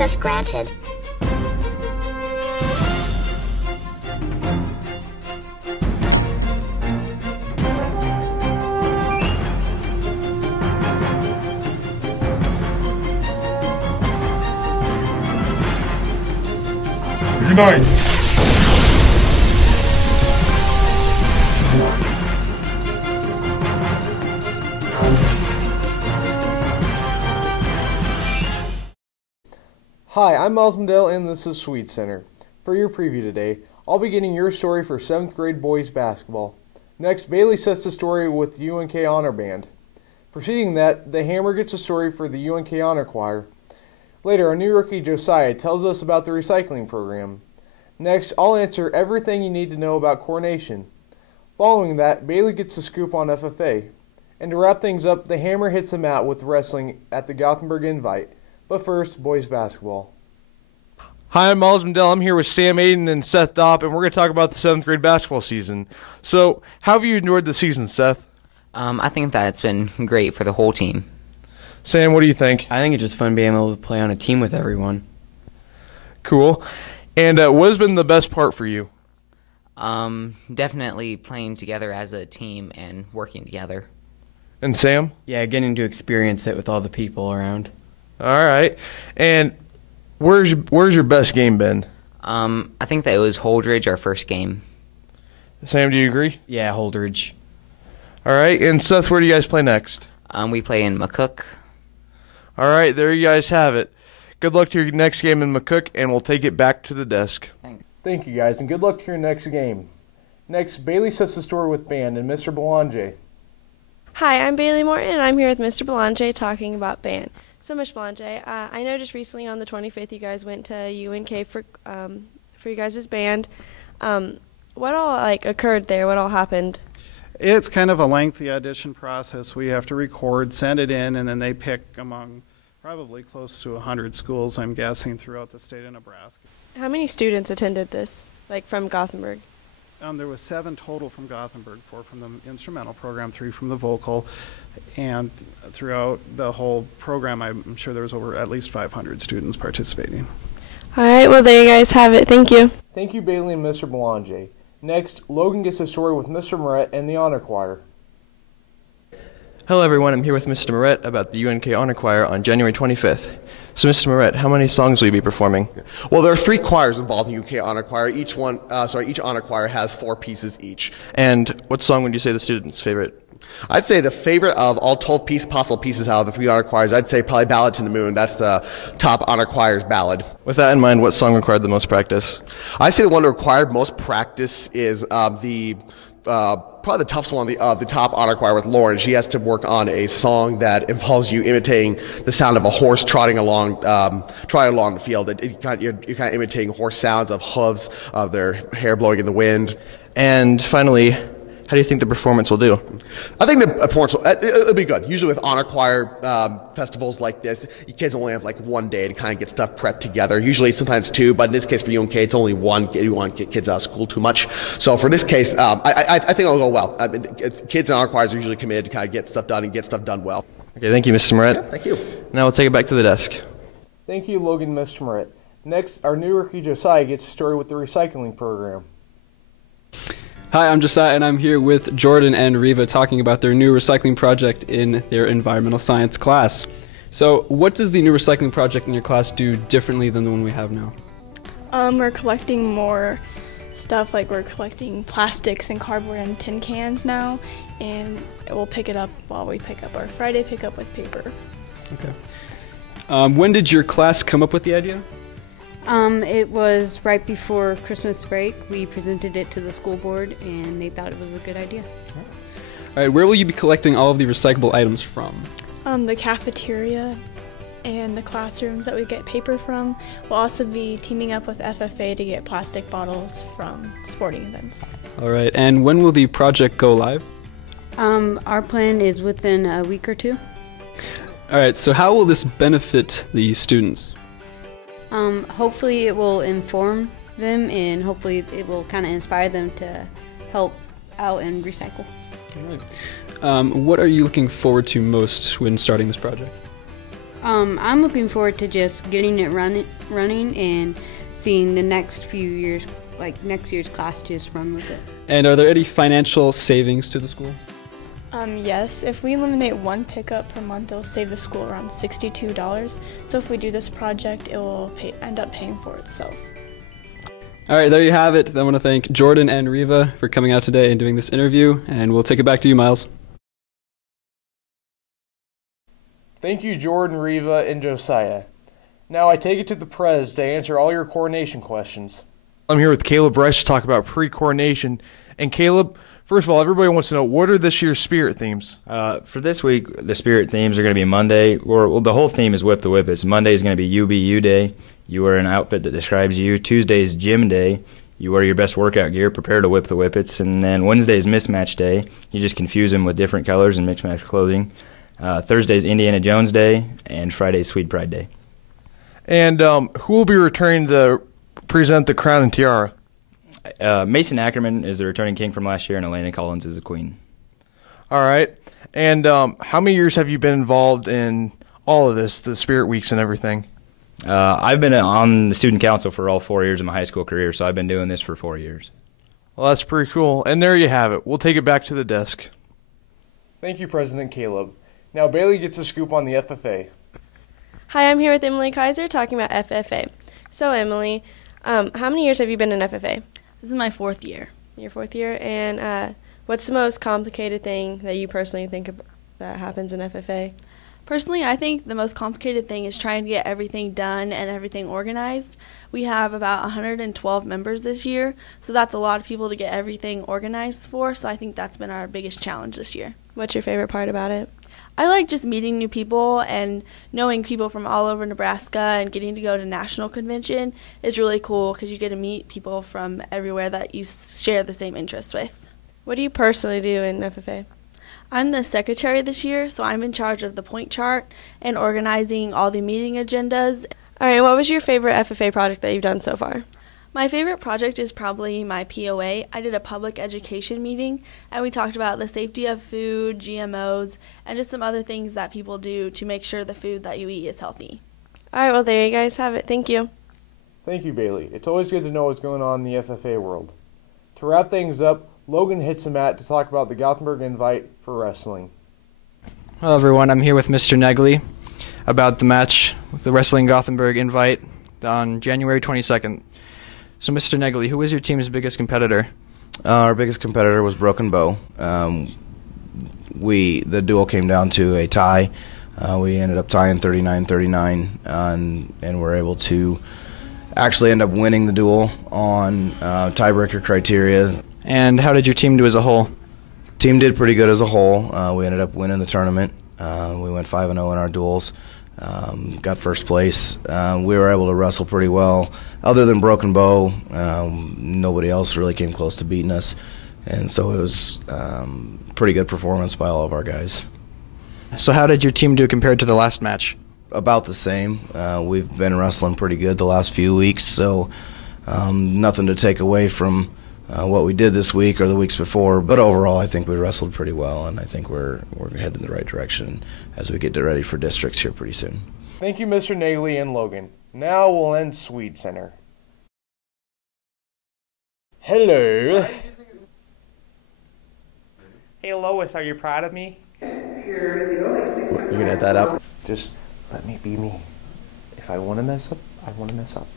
Access granted. Unite! Hi, I'm Miles Mandel and this is Swede Center. For your preview today, I'll be getting your story for 7th grade boys basketball. Next, Bailey sets the story with the UNK Honor Band. Preceding that, the Hammer gets a story for the UNK Honor Choir. Later, our new rookie Josiah tells us about the recycling program. Next, I'll answer everything you need to know about Coronation. Following that, Bailey gets a scoop on FFA. And to wrap things up, the Hammer hits the mat with wrestling at the Gothenburg Invite. But first, boys basketball. Hi, I'm Miles Mandel. I'm here with Sam Aiden and Seth Dopp, and we're going to talk about the 7th grade basketball season. So, how have you enjoyed the season, Seth? I think that it's been great for the whole team. Sam, what do you think? I think it's just fun being able to play on a team with everyone. Cool. And what has been the best part for you? Definitely playing together as a team and working together. And Sam? Yeah, getting to experience it with all the people around. All right. And where's your best game been? I think that it was Holdridge, our first game. Sam, do you agree? Yeah, Holdridge. All right. And Seth, where do you guys play next? We play in McCook. All right. There you guys have it. Good luck to your next game in McCook, and we'll take it back to the desk. Thanks. Thank you, guys, and good luck to your next game. Next, Bailey sets the story with band and Mr. Belanger. Hi, I'm Bailey Morton, and I'm here with Mr. Belanger talking about band. So, Mr. Belanger, I know just recently on the 25th you guys went to UNK for your guys' band. What all occurred there? What all happened? It's kind of a lengthy audition process. We have to record, send it in, and then they pick among probably close to 100 schools, I'm guessing, throughout the state of Nebraska. How many students attended this, from Gothenburg? There was 7 total from Gothenburg, 4 from the instrumental program, 3 from the vocal, and throughout the whole program, I'm sure there was over at least 500 students participating. All right, well, there you guys have it. Thank you. Thank you, Bailey and Mr. Belanger. Next, Logan gets a story with Mr. Moret and the Honor Choir. Hello everyone, I'm here with Mr. Moret about the UNK Honor Choir on January 25th. So Mr. Moret, how many songs will you be performing? Well, there are 3 choirs involved in the UK Honor Choir. Each honor choir has 4 pieces each. And what song would you say the students' favorite? I'd say the favorite of all 12 possible pieces out of the 3 honor choirs, I'd say probably Ballad to the Moon. That's the top honor choir's ballad. With that in mind, what song required the most practice? I'd say the one that required most practice is probably the toughest one of the top honor choir with Lauren. She has to work on a song that involves you imitating the sound of a horse trotting along the field. You're kind of imitating horse sounds of hooves, of their hair blowing in the wind. And finally, how do you think the performance will do? I think the performance it'll be good. Usually with honor choir festivals like this, you kids only have 1 day to kind of get stuff prepped together. Usually sometimes 2, but in this case for UNK, it's only 1. You want to get kids out of school too much. So for this case, I think it'll go well. Kids in honor choirs are usually committed to kind of get stuff done and get stuff done well. Okay, thank you, Mr. Moret. Yeah, thank you. Now we'll take it back to the desk. Thank you, Logan and Mr. Moret. Next, our new rookie Josiah gets a story with the recycling program. Hi, I'm Josiah, and I'm here with Jordan and Riva talking about their new recycling project in their environmental science class. So, what does the new recycling project in your class do differently than the one we have now? We're collecting more stuff, we're collecting plastics and cardboard and tin cans now, and we'll pick it up while we pick up our Friday pickup with paper. Okay. When did your class come up with the idea? It was right before Christmas break. We presented it to the school board, and they thought it was a good idea. All right, where will you be collecting all of the recyclable items from? The cafeteria and the classrooms that we get paper from. We'll also be teaming up with FFA to get plastic bottles from sporting events. All right, and when will the project go live? Our plan is within a week or 2. All right, so how will this benefit the students? Hopefully it will inform them, and hopefully it will kind of inspire them to help out and recycle. All right. What are you looking forward to most when starting this project? I'm looking forward to just getting it running and seeing the next few years, like next year's class, just run with it. And are there any financial savings to the school? Yes, if we eliminate one pickup per month, it'll save the school around $62. So if we do this project, it will end up paying for itself. All right, there you have it. I want to thank Jordan and Riva for coming out today and doing this interview, and we'll take it back to you, Miles. Thank you, Jordan, Riva, and Josiah. Now I take it to the Prez to answer all your coronation questions. I'm here with Caleb Bryce to talk about pre-coronation. And Caleb, first of all, everybody wants to know, what are this year's spirit themes? For this week, the spirit themes are going to be Monday, well, the whole theme is Whip the Whippets. Monday is going to be You Be You Day. You wear an outfit that describes you. Tuesday is Gym Day. You wear your best workout gear, prepare to whip the whippets. And then Wednesday is Mismatch Day. You just confuse them with different colors and mix-match clothing. Thursday is Indiana Jones Day. And Friday is Swede Pride Day. And who will be returning to present the crown and tiara? Mason Ackerman is the returning king from last year, and Elena Collins is the queen. All right. And how many years have you been involved in all of this, the spirit weeks and everything? I've been on the student council for all 4 years of my high school career, so I've been doing this for 4 years. Well, that's pretty cool. And there you have it. We'll take it back to the desk. Thank you, President Caleb. Now Bailey gets a scoop on the FFA. Hi, I'm here with Emily Kaiser talking about FFA. So, Emily, how many years have you been in FFA? This is my 4th year. Your 4th year, and what's the most complicated thing that you personally think that happens in FFA? Personally, I think the most complicated thing is trying to get everything done and everything organized. We have about 112 members this year, so that's a lot of people to get everything organized for, so I think that's been our biggest challenge this year. What's your favorite part about it? I like just meeting new people and knowing people from all over Nebraska, and getting to go to national convention is really cool because you get to meet people from everywhere that you share the same interests with. What do you personally do in FFA? I'm the secretary this year, so I'm in charge of the point chart and organizing all the meeting agendas. All right, what was your favorite FFA project that you've done so far? My favorite project is probably my POA. I did a public education meeting, and we talked about the safety of food, GMOs, and just some other things that people do to make sure the food that you eat is healthy. All right, well, there you guys have it. Thank you. Thank you, Bailey. It's always good to know what's going on in the FFA world. To wrap things up, Logan hits the mat to talk about the Gothenburg invite for wrestling. Hello, everyone. I'm here with Mr. Negley about the match with the Wrestling Gothenburg invite on January 22nd. So, Mr. Negley, who is your team's biggest competitor? Our biggest competitor was Broken Bow. The duel came down to a tie. We ended up tying 39-39, and were able to actually end up winning the duel on tiebreaker criteria. And how did your team do as a whole? Team did pretty good as a whole. We ended up winning the tournament. We went 5-0 in our duels. Got first place. We were able to wrestle pretty well. Other than Broken Bow, nobody else really came close to beating us. And so it was pretty good performance by all of our guys. So how did your team do compared to the last match? About the same. We've been wrestling pretty good the last few weeks, so nothing to take away from what we did this week or the weeks before. But overall, I think we wrestled pretty well, and I think we're headed in the right direction as we get ready for districts here pretty soon. Thank you, Mr. Nagley and Logan. Now we'll end Swede Center. Hello. Hey, Lois, are you proud of me? You're gonna add that up? Just let me be me. If I want to mess up, I want to mess up.